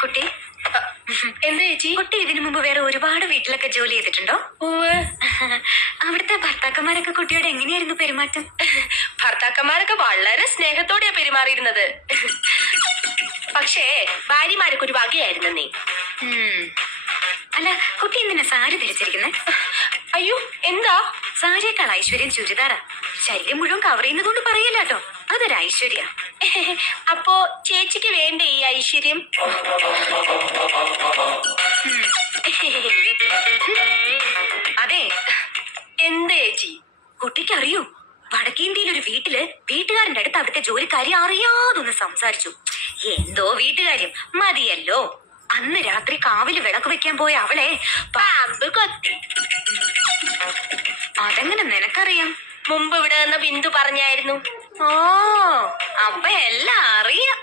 കുട്ടി, എന്താ ചേച്ചി? കുട്ടി ഇതിനു മുമ്പ് വേറെ ഒരുപാട് വീട്ടിലൊക്കെ ജോലി ചെയ്തിട്ടുണ്ടോ? അവിടുത്തെ ഭർത്താക്കന്മാരൊക്കെ കുട്ടിയോട് എങ്ങനെയായിരുന്നു പെരുമാറ്റം? ഭർത്താക്കന്മാരൊക്കെ വളരെ സ്നേഹത്തോടെയാ പെരുമാറിയിരുന്നത്. പക്ഷേ ഭാര്യമാരൊക്കെ ഒരു വകയായിരുന്നു നീ. അല്ല, കുട്ടി എന്തിനാ സാരി ധരിച്ചിരിക്കുന്നേ? അയ്യോ, എന്താ? സാരിയേക്കാൾ ഐശ്വര്യം ചുരിദാറാ. ശരീരം മുഴുവൻ കവർ ചെയ്യുന്നതുകൊണ്ട് പറയല്ല കേട്ടോ, അതൊരു ഐശ്വര്യ. അപ്പോ ചേച്ചിക്ക് വേണ്ടേ ഈ ഐശ്വര്യം? അതെ. എന്താ ചേച്ചി? കുട്ടിക്ക് അറിയൂ, വടക്കേന്ത്യയിൽ ഒരു വീട്ടില് വീട്ടുകാരന്റെ അടുത്ത് അവിടുത്തെ ജോലിക്കാരി അറിയാതൊന്ന് സംസാരിച്ചു. എന്തോ വീട്ടുകാര്യം മതിയല്ലോ. അന്ന് രാത്രി കാവില് വിളക്ക് വെക്കാൻ പോയ അവളെ പാമ്പ് കൊത്തി. അതെങ്ങനെ നിനക്കറിയാം? മുമ്പ് ഇവിടെ നിന്ന് ബിന്ദു പറഞ്ഞായിരുന്നു. ഓ, അപ്പൊ എല്ലാം അറിയാം.